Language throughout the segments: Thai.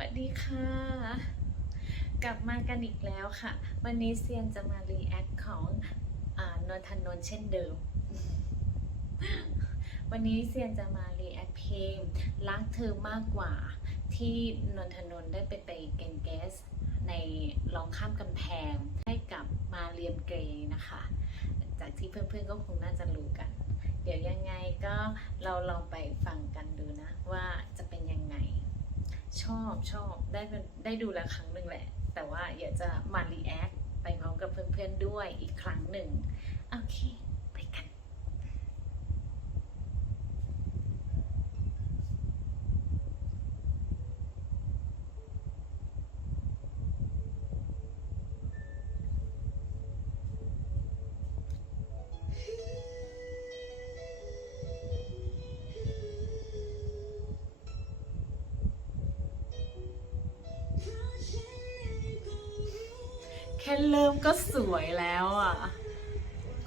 วัสดีค่ะ กลับมากันอีกแล้วค่ะ วันนี้เซียนจะมารีแอคของอนนทนนทเช่นเดิม วันนี้เซียนจะมารีแอคเพลงรักเธอมากกว่าที่นนทนนทได้ไปไปเกนแกสในลองข้ามกำแพงให้กับมาเรียมเกรย์นะคะ จากที่เพื่อนๆก็คงน่าจะรู้กัน เดี๋ยวยังไงก็เราลองไปฟังกันดูนะว่าจะเป็นยังไง ชอบชอบได้ได้ดูแล้วครั้งหนึ่งแหละ แต่ว่าอยากจะมารีแอคไปพร้อมกับเพื่อนๆด้วยอีกครั้งหนึ่ง โอเค ค่เริ่มก็สวยแล้วอะ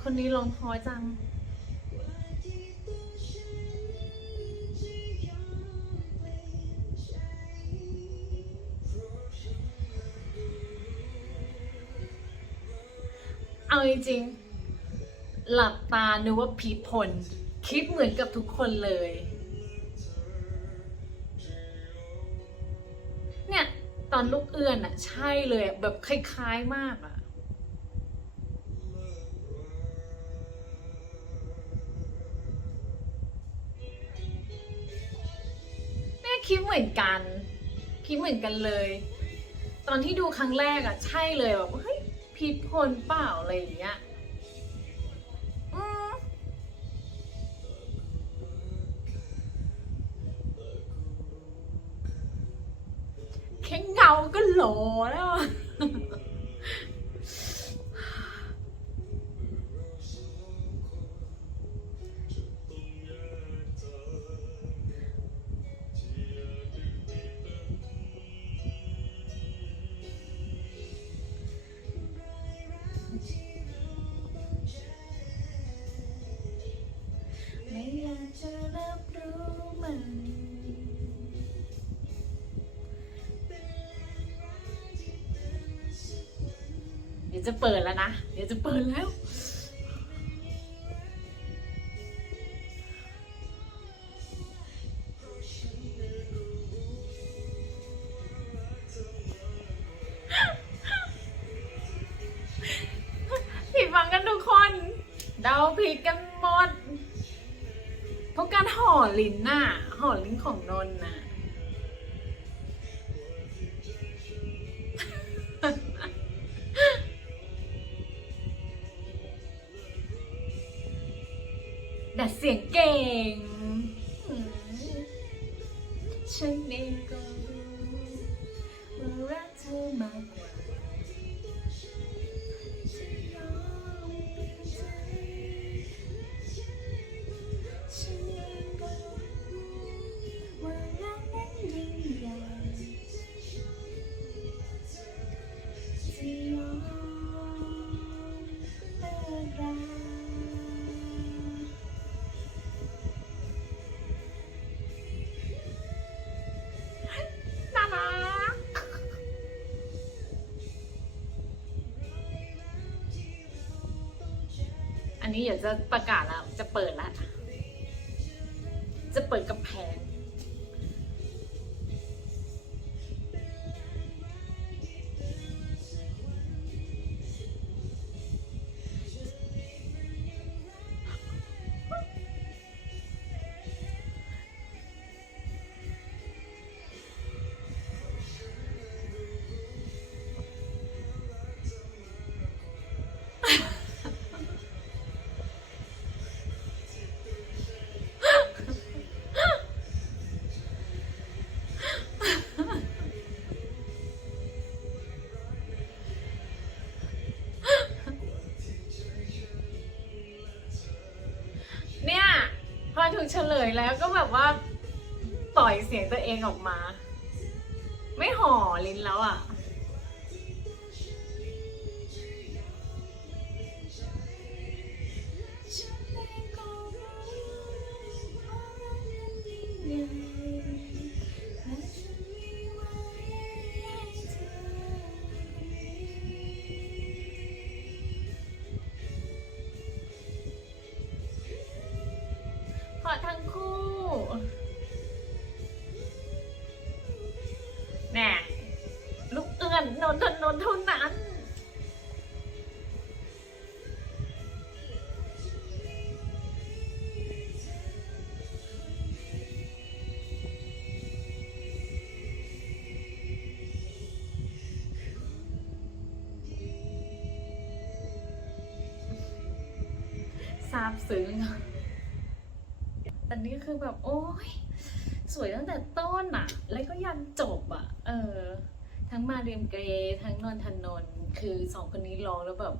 คนนี้ร้องพอจัง เอาจริงๆหลับตานึกว่าพีทพลคิดเหมือนกับทุกคนเลย ตอนลูกเอื้อนอะใช่เลยแบบคล้ายๆมากอะเนี่ยคิดเหมือนกัน คิดเหมือนกันเลย ตอนที่ดูครั้งแรกอะใช่เลยแบบเฮ้ยพีทพลเปล่าอะไรอย่างเงี้ย แค่เงาก็หลอแล้ว ไม่อยากจะรับรู้มัน ดี๋ยวจะเปิดแล้วนะ เดี๋ยวจะเปิดแล้ว ผิดหวังกันทุกคน เดาผิดกันหมด เพราะการห่อลิ้นน่ะ ห่อลิ้นของนนท์น่ะ เสียงเก่ง ฉันเองก็รู้ว่ารักเธอมากกว่า อันนี้เดี๋ยวจะประกาศแล้ว จะเปิดแล้วจะเปิดกำแพง เฉลยแล้วก็แบบว่าปล่อยเสียงตัวเองออกมา ไม่ห่อลิ้นแล้วอะ ทนนเท่านั้นซาบซึ้งแต่นี่คือแบบ โอ้ย สวยตั้งแต่ต้นอะแล้วก็ยันจบอะเออ ทั้งมาเรียมเกรย์ทั้งนนทนนท์คือสองคนนี้ร้องแล้วแบบ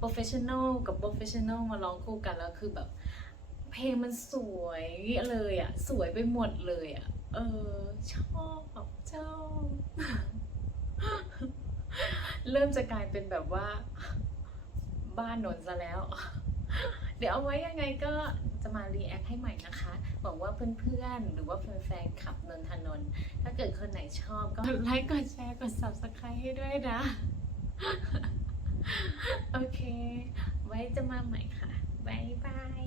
professional กับ professional มาร้องคู่กันแล้วคือแบบ เพลงมันสวยเลยอะสวยไปหมดเลยอะเออ ชอบชอบเริ่มจะกลายเป็นแบบว่า บ้านนนซะแล้ว เดี๋ยวเอาไว้ยังไงก็จะมารีแอคให้ใหม่นะคะหวังว่าเพื่อนๆ หรือว่าแฟนๆขับนนทนนท์ เกิดคนไหนชอบก็ไลค์ กดแชร์ กด subscribe ให้ด้วยนะ โอเค ไว้จะมาใหม่ค่ะ บ๊ายบาย